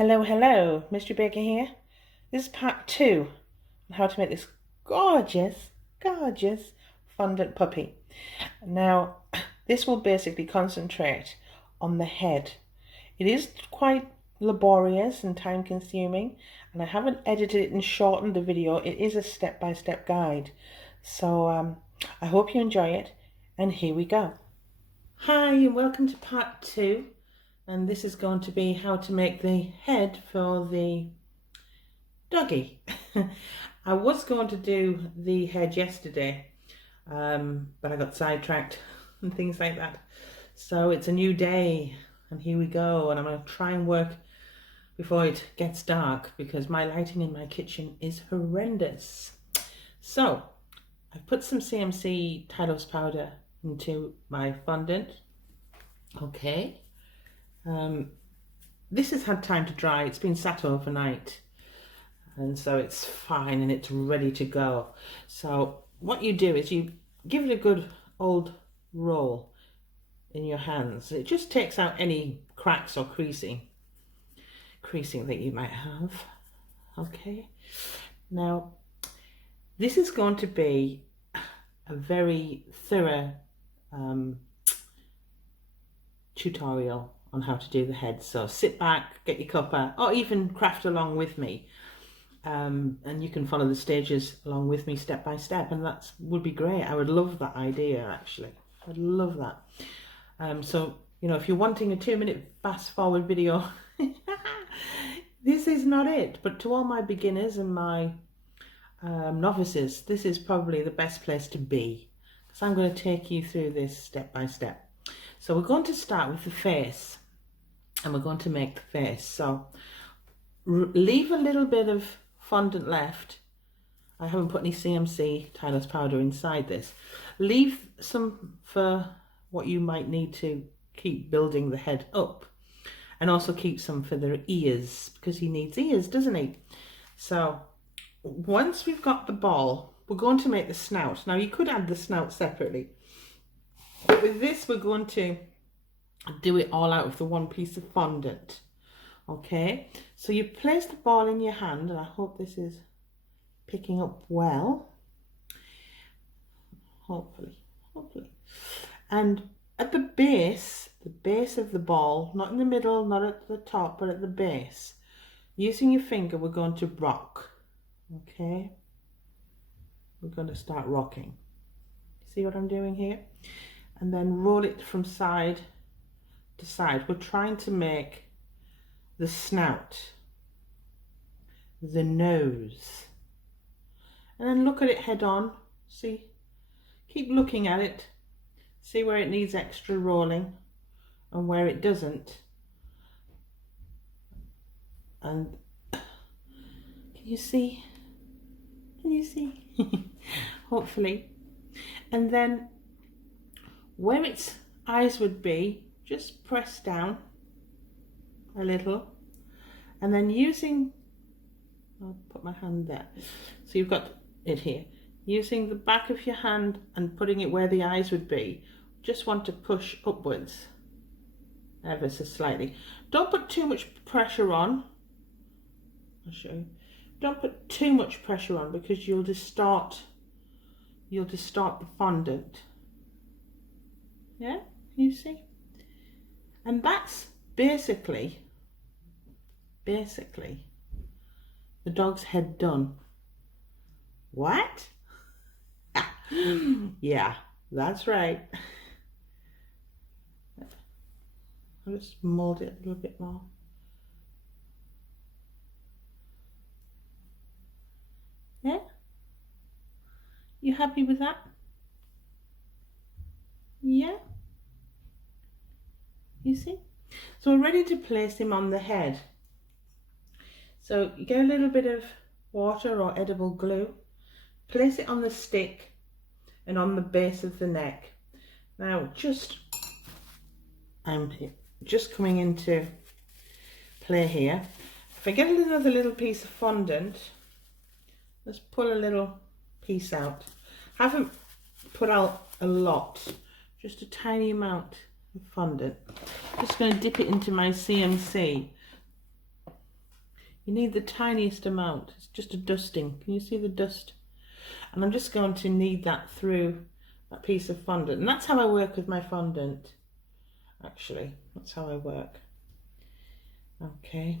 Hello, Mystery Baker here. This is part 2 on how to make this gorgeous fondant puppy. Now, this will basically concentrate on the head. It is quite laborious and time consuming, and I haven't edited it and shortened the video. It is a step-by-step guide. So I hope you enjoy it, and here we go. Hi, and welcome to part 2. And this is going to be how to make the head for the doggy. I was going to do the head yesterday, but I got sidetracked and things like that. So it's a new day, and here we go. And I'm going to try and work before it gets dark because my lighting in my kitchen is horrendous. So I've put some CMC Tylose powder into my fondant. Okay. This has had time to dry. It's been sat overnight, and so it's fine and it's ready to go. So what you do is you give it a good old roll in your hands. It just takes out any cracks or creasing that you might have. Okay, now this is going to be a very thorough tutorial on how to do the head. So sit back, get your cuppa, or even craft along with me, and you can follow the stages along with me step by step, and that would be great. I would love that idea, actually. I'd love that. So you know, if you're wanting a 2-minute fast forward video, this is not it. But to all my beginners and my novices, this is probably the best place to be, because I'm going to take you through this step by step. So we're going to start with the face, and we're going to make the face. So leave a little bit of fondant left. I haven't put any CMC Tylose powder inside this. Leave some for what you might need to keep building the head up, and also keep some for the ears, because he needs ears, doesn't he? So once we've got the ball, we're going to make the snout. Now you could add the snout separately, but with this, we're going to do it all out of the one piece of fondant. Okay, so you place the ball in your hand, and I hope this is picking up well. Hopefully. And at the base of the ball, not in the middle, not at the top, but at the base, using your finger, we're going to rock. Okay, we're going to start rocking. See what I'm doing here? And then roll it from side to side. We're trying to make the snout, the nose, and then look at it head on. See, keep looking at it, see where it needs extra rolling and where it doesn't. And can you see? Hopefully. And then where its eyes would be, just press down a little, and then I'll put my hand there, so you've got it here, using the back of your hand and putting it where the eyes would be, just want to push upwards ever so slightly. Don't put too much pressure on. I'll show you. Don't put too much pressure on, because you'll distort the fondant. Yeah, you see? And that's basically the dog's head done. What? Yeah, that's right. I'll just mold it a little bit more. Yeah? You happy with that? Yeah? You see? So we're ready to place him on the head. So you get a little bit of water or edible glue, place it on the stick and on the base of the neck. Now I'm just coming into play here. If I get another little piece of fondant, let's pull a little piece out. I haven't put out a lot, just a tiny amount of fondant. Just going to dip it into my CMC You need the tiniest amount. It's just a dusting. Can you see the dust? And I'm just going to knead that through that piece of fondant. And that's how I work with my fondant, actually. That's how I work. Okay.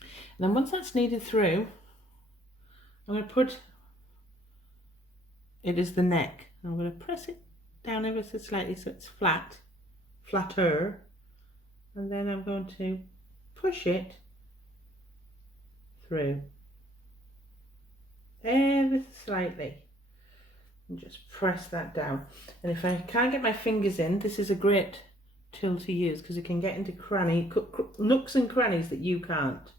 And then once that's kneaded through, I'm going to put it as the neck. I'm going to press it down ever so slightly so it's flat, flatter. And then I'm going to push it through ever so slightly and just press that down. And if I can't get my fingers in, this is a great tool to use because it can get into nooks and crannies that you can't.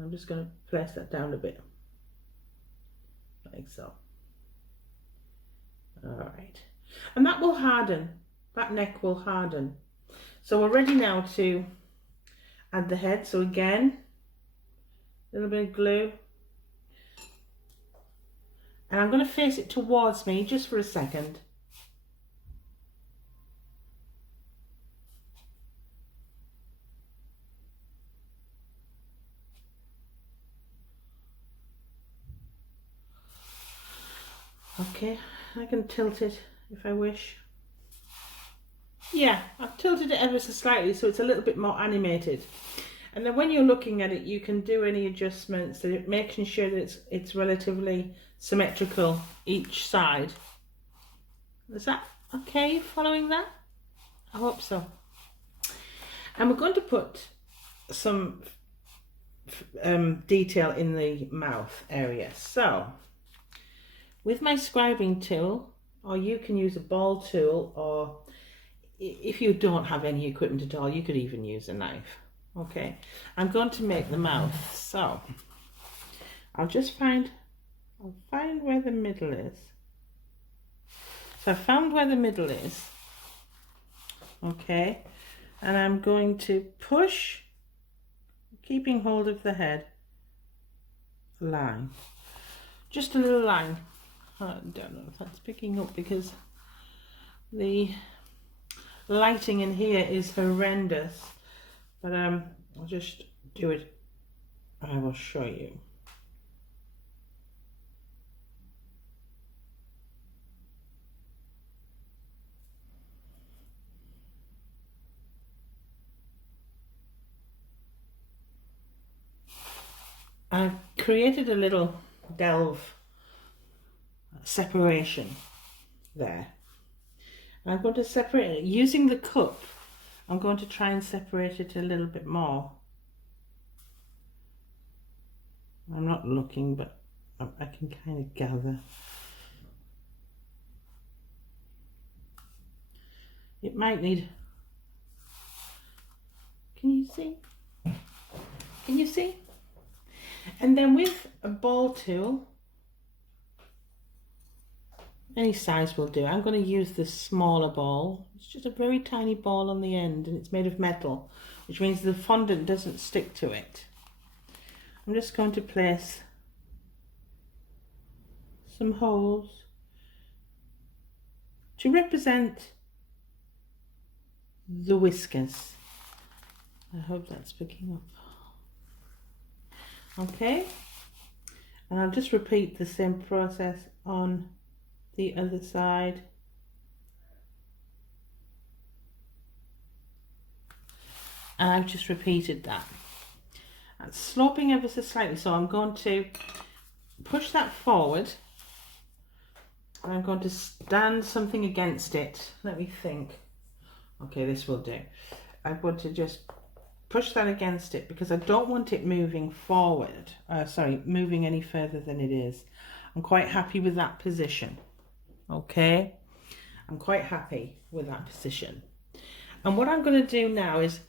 I'm just going to place that down a bit like so. All right, and that will harden. That neck will harden. So we're ready now to add the head. So again, a little bit of glue. And I'm going to face it towards me just for a second. Okay, I can tilt it if I wish. Yeah, I've tilted it ever so slightly so it's a little bit more animated. And then when you're looking at it, you can do any adjustments, making sure that it's relatively symmetrical each side. Is that okay, following that? I hope so. And we're going to put some detail in the mouth area. So, with my scribing tool, or you can use a ball tool, or if you don't have any equipment at all, you could even use a knife. Okay, I'm going to make the mouth. So I'll find where the middle is. So I found where the middle is. Okay, and I'm going to push, keeping hold of the head, line. Just a little line. I don't know if that's picking up because the lighting in here is horrendous, but I'll just do it. I will show you. I've created a little delve separation there. I'm going to separate it using the cup. I'm going to try and separate it a little bit more. I'm not looking, but I can kind of gather. It might need... Can you see? Can you see? And then with a ball tool, any size will do. I'm going to use the smaller ball. It's just a very tiny ball on the end and it's made of metal, which means the fondant doesn't stick to it. I'm just going to place some holes to represent the whiskers. I hope that's picking up. Okay, and I'll just repeat the same process on the other side. And I've just repeated that. And sloping ever so slightly, so I'm going to push that forward. And I'm going to stand something against it. Let me think. Okay, this will do. I'm going to just push that against it because I don't want it moving forward. Moving any further than it is. I'm quite happy with that position. Okay, I'm quite happy with that position. And what I'm going to do now is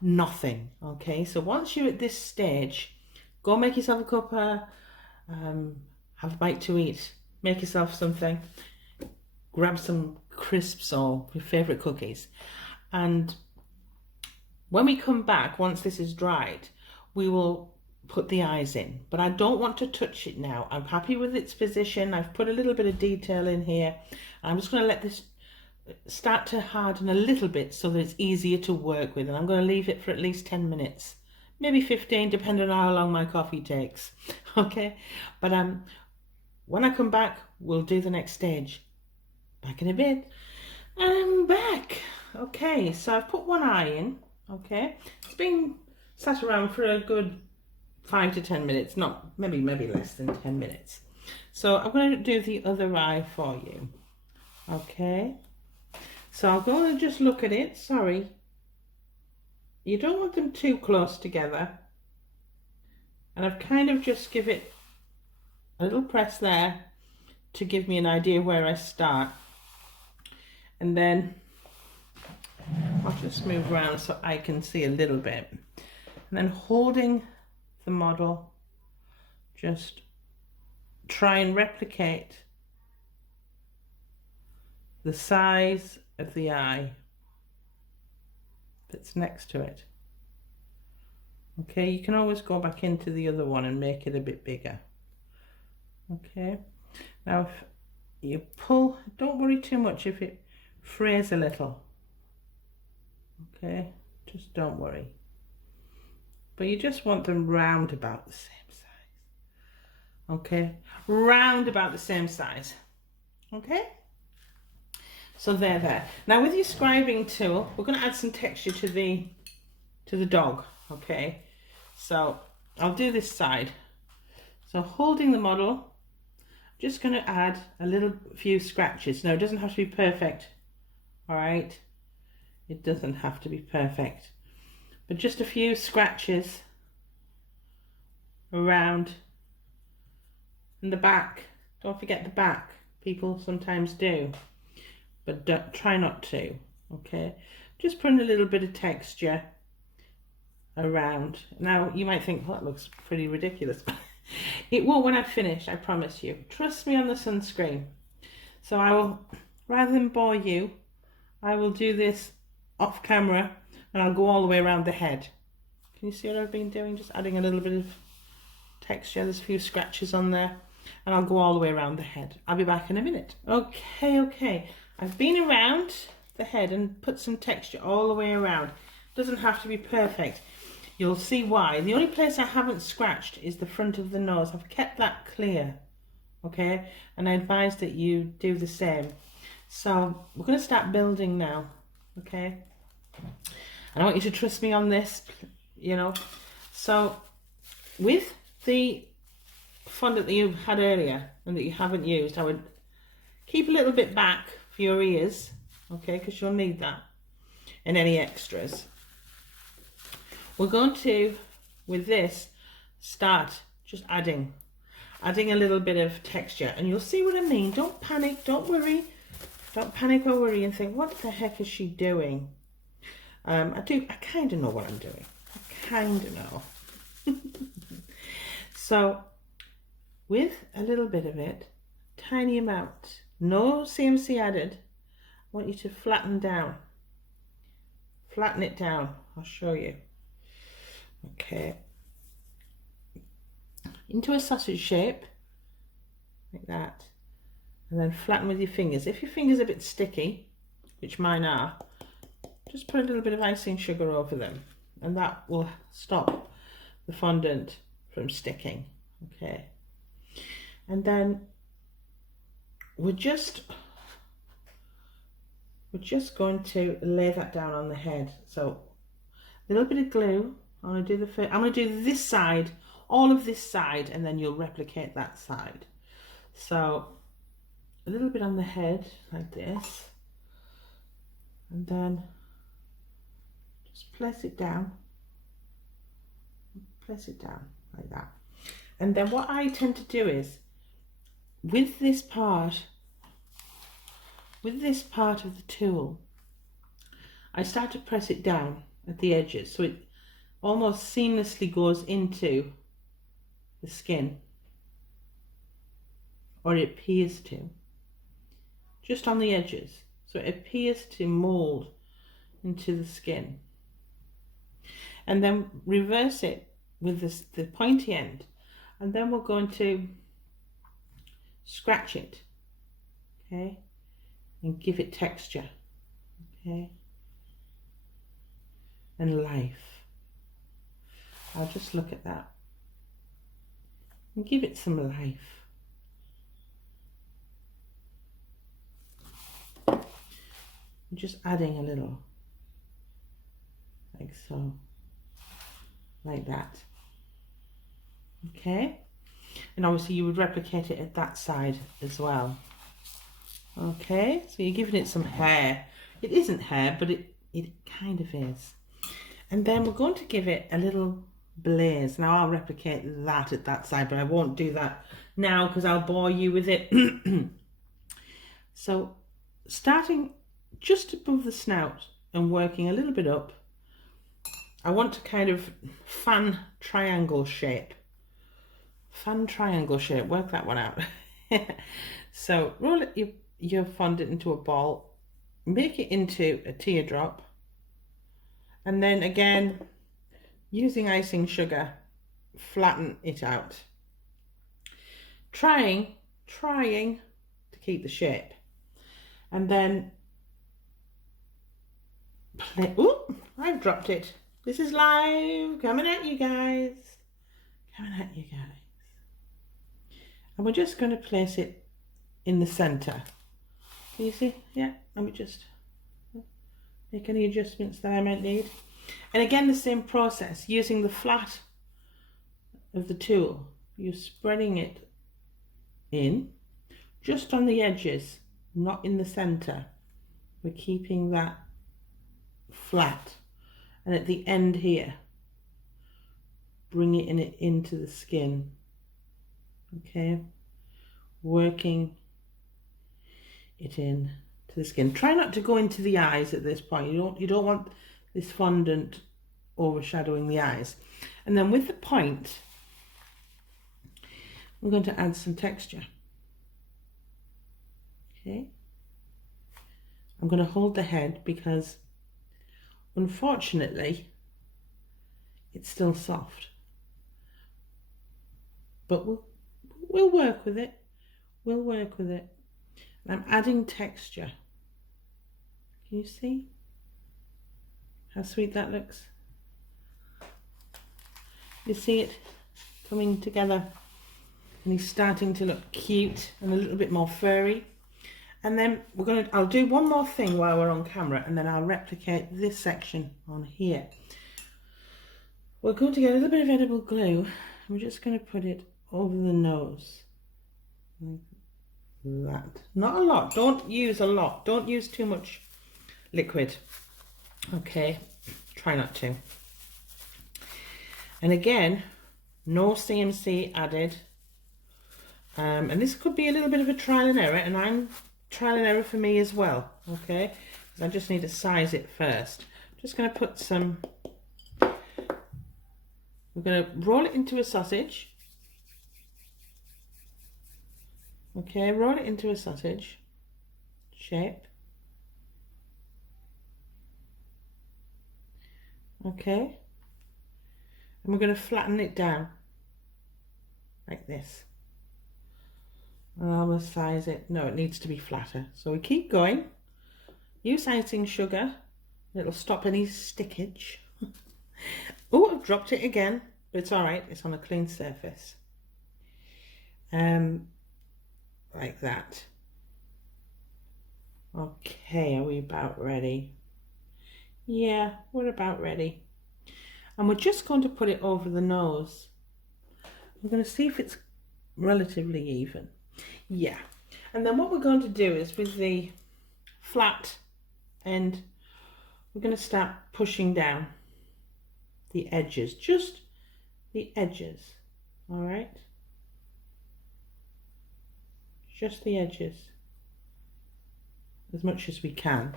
nothing. Okay, so once you're at this stage, go make yourself a cuppa, have a bite to eat, make yourself something, grab some crisps or your favourite cookies, and when we come back, once this is dried, we will put the eyes in, but I don't want to touch it now. I'm happy with its position. I've put a little bit of detail in here. I'm just going to let this start to harden a little bit so that it's easier to work with, and I'm going to leave it for at least 10 minutes maybe 15, depending on how long my coffee takes. Okay, but when I come back, we'll do the next stage. Back in a bit. And I'm back. Okay, so I've put one eye in. Okay, it's been sat around for a good 5 to 10 minutes, not maybe less than 10 minutes. So I'm going to do the other eye for you. Okay, so I'm going to just look at it. Sorry, you don't want them too close together, and I've kind of just give it a little press there to give me an idea where I start, and then I'll just move around so I can see a little bit, and then holding the model, just try and replicate the size of the eye that's next to it. Okay, you can always go back into the other one and make it a bit bigger. Okay, now if you pull, don't worry too much if it frays a little. Okay, just don't worry. But you just want them round about the same size. Okay, round about the same size. Okay, so they're there. Now with your scribing tool, we're going to add some texture to the dog. Okay, so I'll do this side. So holding the model, I'm just going to add a few scratches. Now it doesn't have to be perfect. All right, it doesn't have to be perfect, but just a few scratches around in the back. Don't forget the back. People sometimes do, but try not to. Okay, just putting a little bit of texture around. Now you might think, well, that looks pretty ridiculous. It won't when I finish, I promise you. Trust me on the sunscreen. So I will, rather than bore you, I will do this off camera, and I'll go all the way around the head. Can you see what I've been doing? Just adding a little bit of texture. There's a few scratches on there, and I'll go all the way around the head. I'll be back in a minute. Okay. I've been around the head and put some texture all the way around. Doesn't have to be perfect. You'll see why. The only place I haven't scratched is the front of the nose. I've kept that clear. Okay, and I advise that you do the same. So we're going to start building now. Okay, and I want you to trust me on this, you know. So with the fondant that you had earlier and that you haven't used, I would keep a little bit back for your ears, okay, because you'll need that, and any extras. We're going to, with this, start just adding a little bit of texture, and you'll see what I mean. Don't panic, don't worry. Don't panic or worry and think, what the heck is she doing? I kind of know what I'm doing. I kind of know. So, with a little bit of it, tiny amount, no CMC added, I want you to flatten down. Flatten it down. I'll show you. Okay. Into a sausage shape, like that. And then flatten with your fingers. If your finger's a bit sticky, which mine are, just put a little bit of icing sugar over them, and that will stop the fondant from sticking. Okay, and then we're just going to lay that down on the head. So a little bit of glue. I'm going to do this side, all of this side, and then you'll replicate that side. So a little bit on the head like this, and then just place it down like that. And then what I tend to do is, with this part of the tool, I start to press it down at the edges so it almost seamlessly goes into the skin, or it appears to, just on the edges, so it appears to mold into the skin. And then reverse it with the pointy end, and then we're going to scratch it, okay, and give it texture, okay, and life. I'll just look at that and give it some life. I'm just adding a little, like so, like that. Okay, and obviously you would replicate it at that side as well. Okay, so you're giving it some hair. It isn't hair, but it kind of is. And then we're going to give it a little blaze. Now I'll replicate that at that side, but I won't do that now because I'll bore you with it. So starting just above the snout and working a little bit up, I want to kind of fan triangle shape. Fan triangle shape, work that one out. So roll it, your fondant into a ball, make it into a teardrop, and then again, using icing sugar, flatten it out. Trying to keep the shape. And then, oh, I've dropped it. This is live, coming at you guys. Coming at you guys. And we're just going to place it in the center. Can you see? Yeah, let me just make any adjustments that I might need. And again, the same process, using the flat of the tool. You're spreading it in, just on the edges, not in the center. We're keeping that flat. And at the end here, bringing it into the skin. Okay, working it in to the skin. Try not to go into the eyes at this point. You don't want this fondant overshadowing the eyes. And then with the point, I'm going to add some texture. Okay, I'm going to hold the head because unfortunately it's still soft, but we'll work with it. We'll work with it. And I'm adding texture. Can you see how sweet that looks? You see it coming together, and he's starting to look cute and a little bit more furry. And then I'll do one more thing while we're on camera, and then I'll replicate this section on here. We're going to get a little bit of edible glue. I'm just going to put it over the nose. Like that. Not a lot. Don't use a lot. Don't use too much liquid. Okay. Try not to. And again, no CMC added. And this could be a little bit of a trial and error, and I'm trial and error for me as well. Okay. Because I just need to size it first. I'm just going to put some. We're going to roll it into a sausage. Okay, roll it into a sausage shape. Okay. And we're going to flatten it down like this. And I'll size it. No, it needs to be flatter. So we keep going. Use icing sugar. It'll stop any stickage. Oh, I've dropped it again, but it's all right. It's on a clean surface. Like that. Okay, are we about ready? Yeah, we're about ready. And we're just going to put it over the nose. I'm going to see if it's relatively even. Yeah. And then what we're going to do is with the flat end, we're going to start pushing down the edges, just the edges. All right. Just the edges, as much as we can.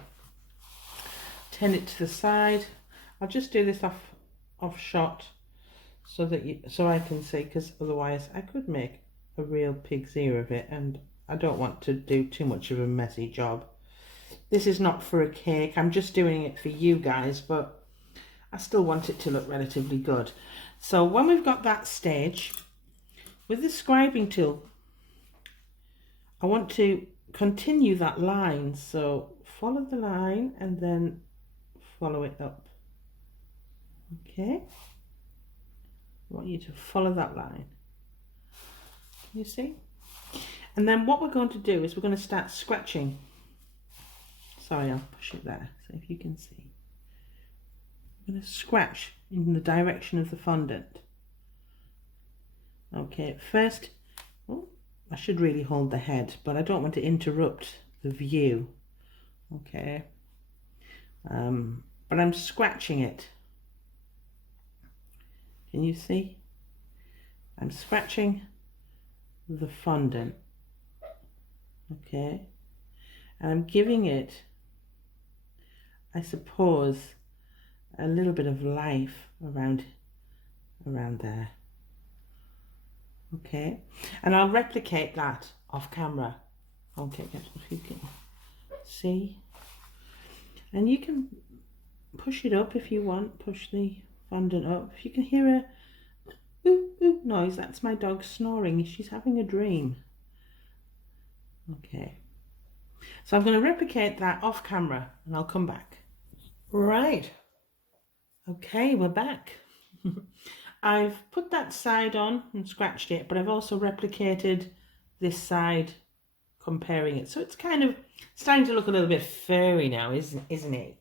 Turn it to the side. I'll just do this off shot so that so I can see, because otherwise I could make a real pig's ear of it, and I don't want to do too much of a messy job. This is not for a cake. I'm just doing it for you guys, but I still want it to look relatively good. So when we've got that stage, with the scribing tool, I want to continue that line, so follow the line and then follow it up. Okay. I want you to follow that line. Can you see? And then what we're going to do is we're going to start scratching. Sorry, I'll push it there so if you can see. I'm going to scratch in the direction of the fondant. Okay, first, oh, I should really hold the head, but I don't want to interrupt the view. Okay, but I'm scratching it. Can you see? I'm scratching the fondant. Okay, and I'm giving it, I suppose, a little bit of life around there. Okay, and I'll replicate that off camera. Okay, if you can see, and you can push it up if you want, push the fondant up. If you can hear a ooh, ooh noise, that's my dog snoring. She's having a dream. Okay, so I'm going to replicate that off camera and I'll come back. Right, okay, we're back. I've put that side on and scratched it, but I've also replicated this side, comparing it. So it's kind of starting to look a little bit furry now, isn't it?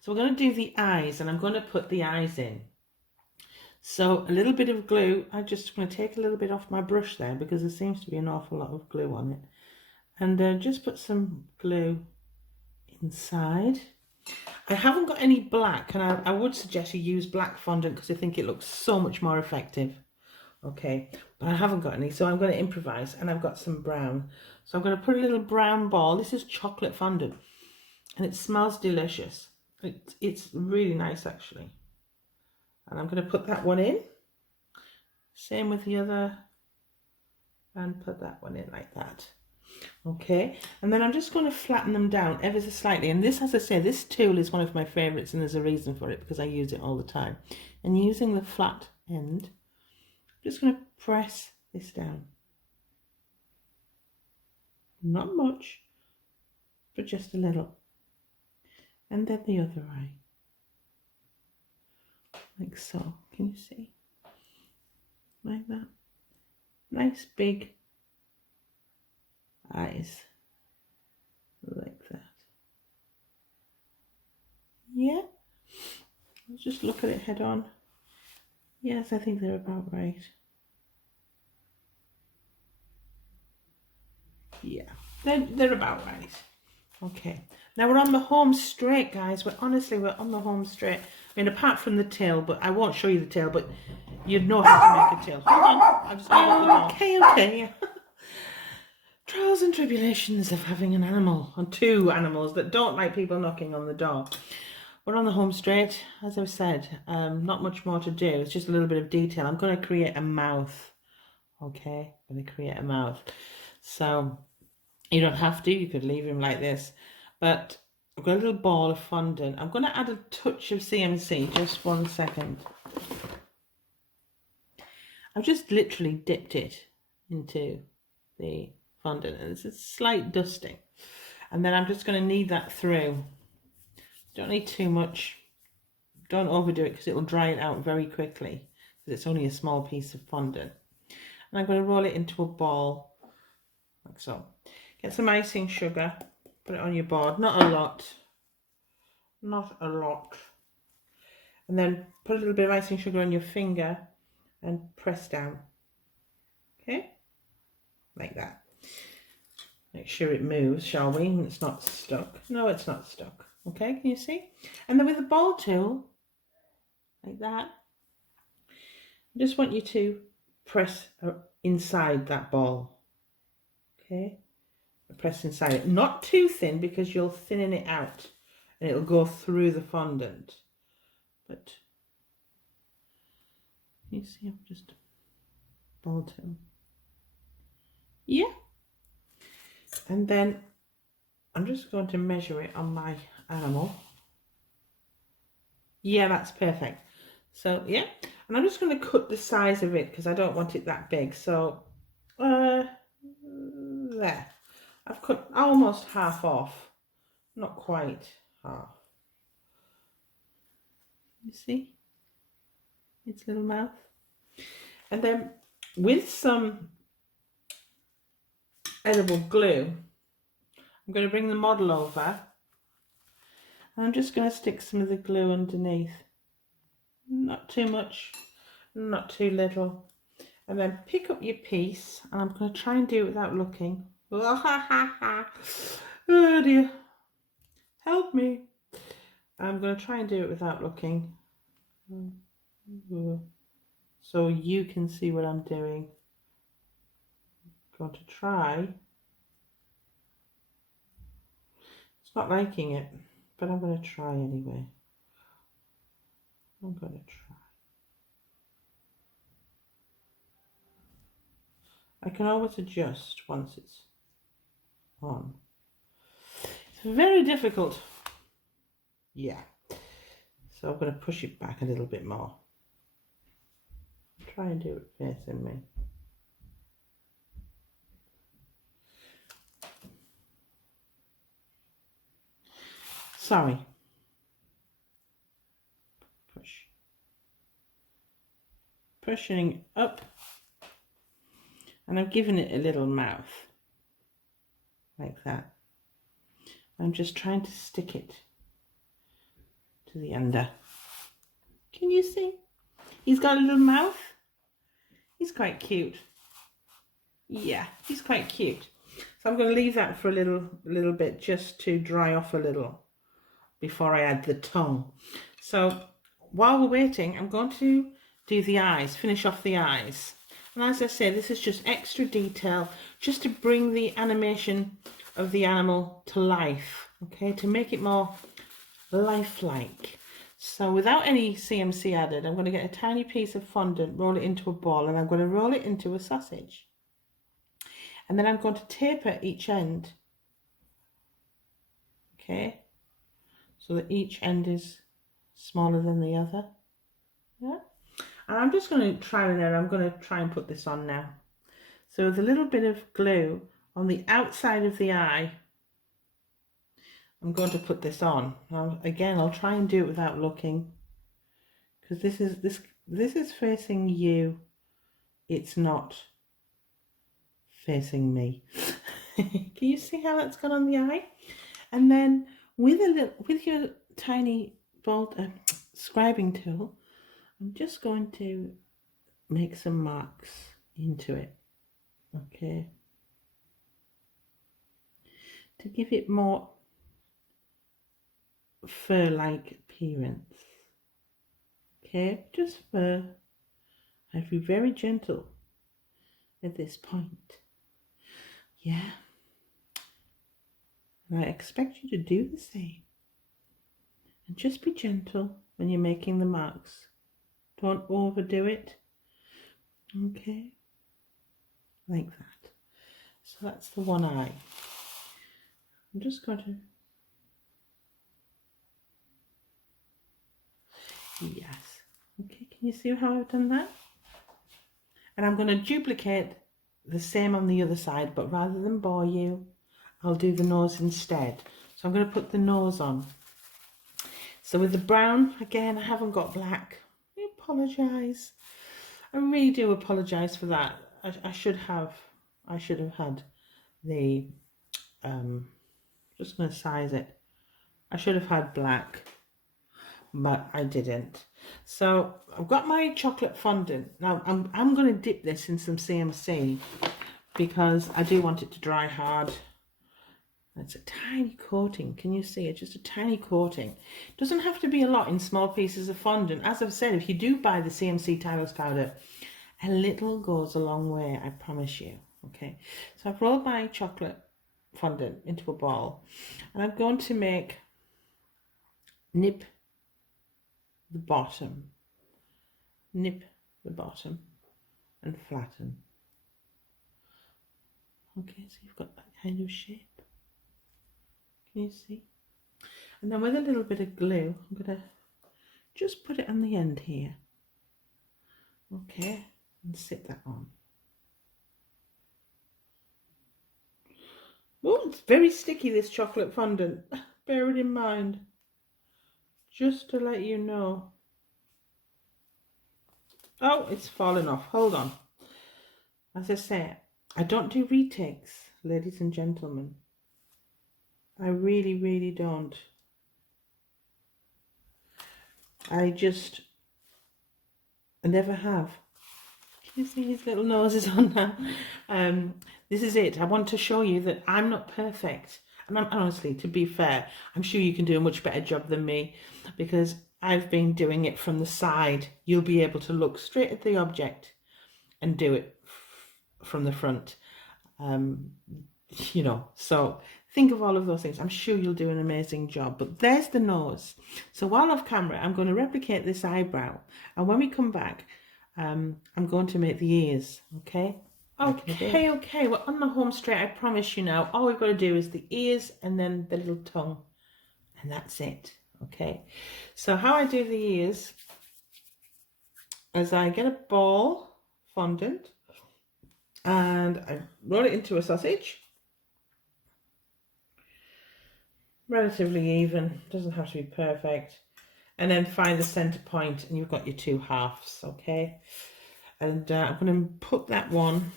So we're going to do the eyes, and I'm going to put the eyes in. So a little bit of glue. I'm just going to take a little bit off my brush there because there seems to be an awful lot of glue on it. And just put some glue inside. I haven't got any black, and I would suggest you use black fondant because I think it looks so much more effective. Okay, but I haven't got any, so I'm going to improvise, and I've got some brown. So I'm going to put a little brown ball. This is chocolate fondant, and it smells delicious. It's really nice, actually. And I'm going to put that one in. Same with the other, and put that one in like that. Okay, and then I'm just going to flatten them down ever so slightly. And this, as I say, this tool is one of my favorites, and there's a reason for it because I use it all the time. And using the flat end, I'm just going to press this down. Not much, but just a little. And then the other eye, like so. Can you see? Like that. Nice big eyes, like that. Yeah, let's just look at it head on. Yes, I think they're about right. Yeah, they're about right. Okay, now we're on the home straight, guys. We're on the home straight. I mean, apart from the tail, but I won't show you the tail, but you'd know how to make a tail. Hold on, I'll just leave it the door. Okay. Trials and tribulations of having an animal, or two animals that don't like people knocking on the door. We're on the home straight, as I've said. Not much more to do. It's just a little bit of detail. I'm going to create a mouth. Okay, I'm going to create a mouth. So you don't have to. You could leave him like this. But I've got a little ball of fondant. I'm going to add a touch of CMC. Just 1 second. I've just literally dipped it into the fondant, and it's a slight dusting, and then I'm just going to knead that through. Don't need too much, don't overdo it because it will dry it out very quickly because it's only a small piece of fondant. And I'm going to roll it into a ball like so. Get some icing sugar, put it on your board, not a lot, and then put a little bit of icing sugar on your finger and press down. Okay, like that. Make sure it moves, shall we? It's not stuck. No, it's not stuck. Okay, can you see? And then with the ball tool, like that, I just want you to press inside that ball. Okay, press inside it. Not too thin because you'll thinning it out and it'll go through the fondant. But you see, I'm just ball tool. Yeah. And then I'm just going to measure it on my animal. Yeah, that's perfect. So yeah, and I'm just going to cut the size of it because I don't want it that big. So there, I've cut almost half off, not quite half. You see its little mouth? And then with some edible glue, I'm going to bring the model over. And I'm just going to stick some of the glue underneath. Not too much, not too little. And then pick up your piece, and I'm going to try and do it without looking. Oh dear, help me. I'm going to try and do it without looking, so you can see what I'm doing. I'm going to try. It's not liking it, but I'm going to try anyway. I'm going to try. I can always adjust once it's on. It's very difficult. Yeah. So I'm going to push it back a little bit more. Try and do it facing me. Sorry. Push. Pushing up. And I'm giving it a little mouth. Like that. I'm just trying to stick it to the under. Can you see? He's got a little mouth. He's quite cute. Yeah, he's quite cute. So I'm going to leave that for a little bit just to dry off a little before I add the tongue. So while we're waiting, I'm going to do the eyes, finish off the eyes. And as I say, this is just extra detail, just to bring the animation of the animal to life, okay, to make it more lifelike. So without any CMC added, I'm going to get a tiny piece of fondant, roll it into a ball, and I'm going to roll it into a sausage. And then I'm going to taper each end, okay, so that each end is smaller than the other. Yeah. And I'm just going to try and error. I'm going to try and put this on now. So with a little bit of glue on the outside of the eye, I'm going to put this on. Now, again, I'll try and do it without looking, because this is facing you. It's not facing me. Can you see how that's gone on the eye? And then with your tiny bolt scribing tool, I'm just going to make some marks into it, okay, to give it more fur-like appearance. Okay, just fur. I have to be very gentle at this point. Yeah. And I expect you to do the same. And just be gentle when you're making the marks. Don't overdo it. Okay. Like that. So that's the one eye. I'm just going to... Yes. Okay, can you see how I've done that? And I'm going to duplicate the same on the other side, but rather than bore you, I'll do the nose instead. So I'm going to put the nose on. So with the brown, again, I haven't got black. I apologise. I really do apologise for that. I should have had the, just going to size it. I should have had black, but I didn't. So I've got my chocolate fondant. Now I'm going to dip this in some CMC because I do want it to dry hard. It's a tiny coating. Can you see it? Just a tiny coating. It doesn't have to be a lot in small pieces of fondant. As I've said, if you do buy the CMC Tiles powder, a little goes a long way, I promise you. Okay, so I've rolled my chocolate fondant into a ball, and I'm going to nip the bottom, and flatten. Okay, so you've got that kind of shape. Can you see? And then with a little bit of glue, I'm going to just put it on the end here. Okay, and sit that on. Oh, it's very sticky, this chocolate fondant. Bear it in mind. Just to let you know. Oh, it's fallen off. Hold on. As I say, I don't do retakes, ladies and gentlemen. I really, really don't. I never have. Can you see his little nose is on now? This is it. I want to show you that I'm not perfect. And honestly, to be fair, I'm sure you can do a much better job than me because I've been doing it from the side. You'll be able to look straight at the object and do it from the front. You know, so think of all of those things. I'm sure you'll do an amazing job. But there's the nose. So while off camera, I'm going to replicate this eyebrow. And when we come back, I'm going to make the ears, okay? Okay, we're on the home straight, I promise you now. All we've got to do is the ears and then the little tongue. And that's it, okay? So how I do the ears is I get a ball, fondant, and I roll it into a sausage. Relatively even, doesn't have to be perfect. And then find the center point and you've got your two halves, okay? And I'm going to put that one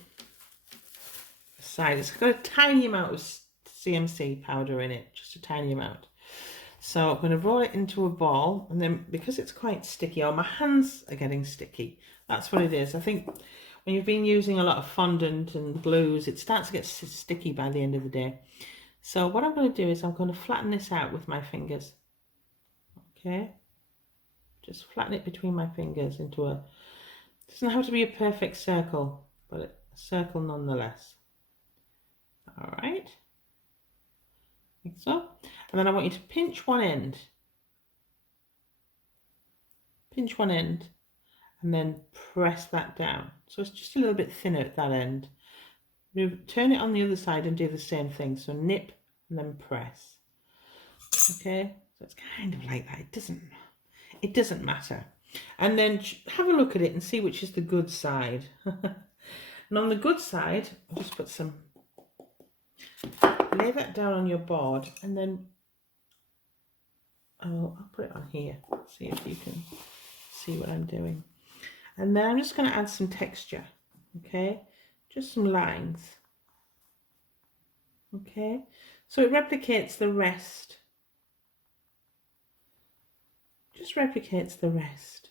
aside. It's got a tiny amount of CMC powder in it, just a tiny amount. So I'm going to roll it into a ball, and then because it's quite sticky, or my hands are getting sticky, that's what it is. I think when you've been using a lot of fondant and glues, it starts to get sticky by the end of the day. So what I'm going to do is I'm going to flatten this out with my fingers. Okay, just flatten it between my fingers into a, doesn't have to be a perfect circle, but a circle nonetheless. All right, like so. And then I want you to pinch one end. Pinch one end and then press that down. So it's just a little bit thinner at that end. Turn it on the other side and do the same thing. So nip and then press. Okay, so it's kind of like that. It doesn't matter. And then have a look at it and see which is the good side. And on the good side, I'll just put some, lay that down on your board, and then I'll put it on here. See if you can see what I'm doing. And then I'm just going to add some texture. Okay, just some lines. Okay, so it replicates the rest. Just replicates the rest.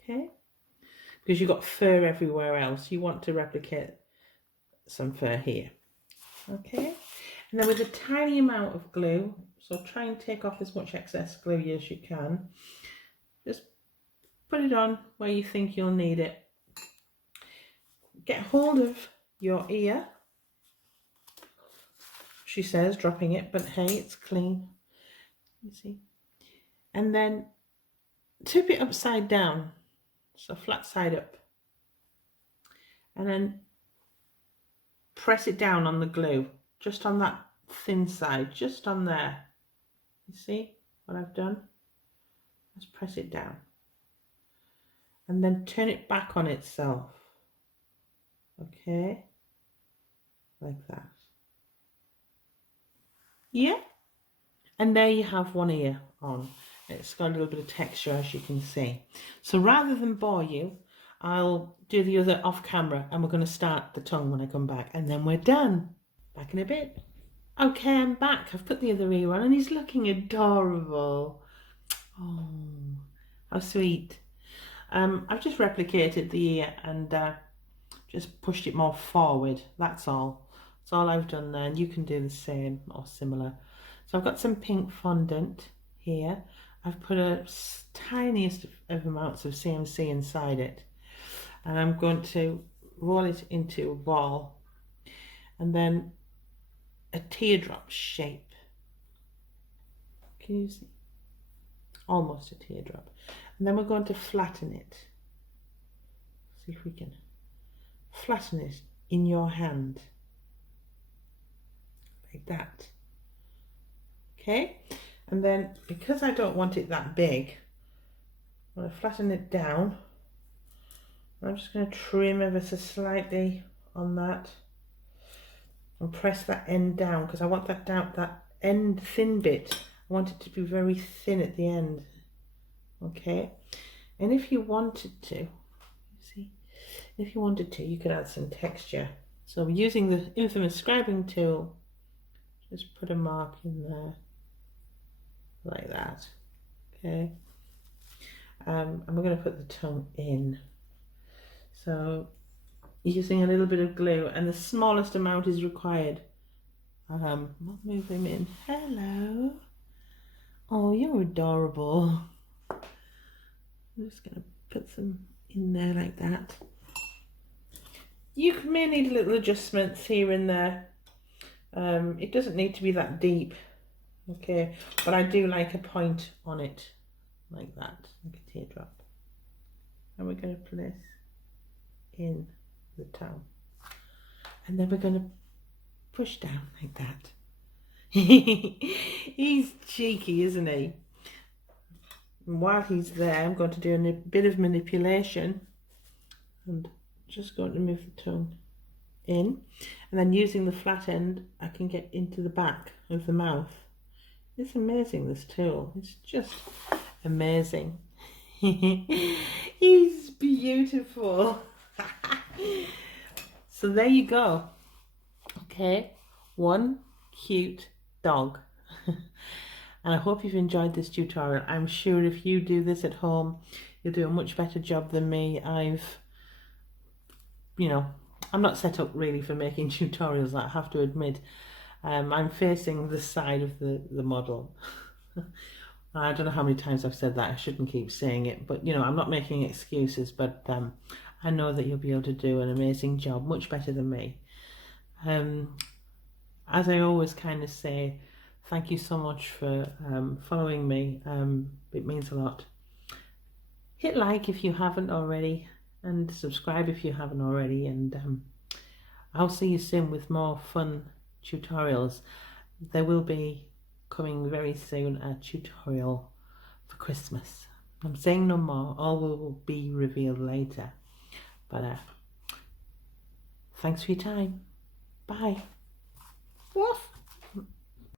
Okay, because you've got fur everywhere else, you want to replicate some fur here. Okay, and then with a tiny amount of glue, so try and take off as much excess glue as you can. Just put it on where you think you'll need it. Get hold of your ear, she says, dropping it, but hey, it's clean. You see? And then tip it upside down, so flat side up. And then press it down on the glue, just on that thin side, just on there. You see what I've done? Just press it down. And then turn it back on itself. Okay, like that. Yeah, and there you have one ear on. It's got a little bit of texture, as you can see. So rather than bore you, I'll do the other off camera, and we're going to start the tongue when I come back, and then we're done. Back in a bit. Okay, I'm back. I've put the other ear on and he's looking adorable. Oh, how sweet. I've just replicated the ear and just pushed it more forward. That's all. That's all I've done there, and you can do the same or similar. So I've got some pink fondant here. I've put a tiniest of amounts of CMC inside it, and I'm going to roll it into a ball and then a teardrop shape. Can you see? Almost a teardrop. And then we're going to flatten it. See if we can flatten it in your hand. Like that. Okay? And then, because I don't want it that big, I'm going to flatten it down. I'm just going to trim ever so slightly on that. And press that end down, because I want that down, that end thin bit. I want it to be very thin at the end. Okay, and if you wanted to, If you wanted to, you could add some texture. So using the infamous scribing tool, just put a mark in there like that. Okay. And we're going to put the tongue in. So using a little bit of glue, and the smallest amount is required. I'll move him in. Hello. Oh, you're adorable. I'm just going to put some in there like that. You may need little adjustments here and there. It doesn't need to be that deep, okay? But I do like a point on it, like that, like a teardrop. And we're going to place in the tongue. And then we're going to push down like that. He's cheeky, isn't he? And while he's there, I'm going to do a bit of manipulation and just going to move the tongue in, and then using the flat end I can get into the back of the mouth. It's amazing, this tool. It's just amazing. He's beautiful. So there you go. Okay, one cute dog. And I hope you've enjoyed this tutorial. I'm sure if you do this at home, you'll do a much better job than me. I'm not set up really for making tutorials, I have to admit. I'm facing the side of the model. I don't know how many times I've said that. I shouldn't keep saying it, but I'm not making excuses, but I know that you'll be able to do an amazing job, much better than me. As I always kind of say, thank you so much for following me. It means a lot. Hit like if you haven't already, and subscribe if you haven't already, and I'll see you soon with more fun tutorials. There will be coming very soon a tutorial for Christmas. I'm saying no more, all will be revealed later, but thanks for your time. Bye. Woof.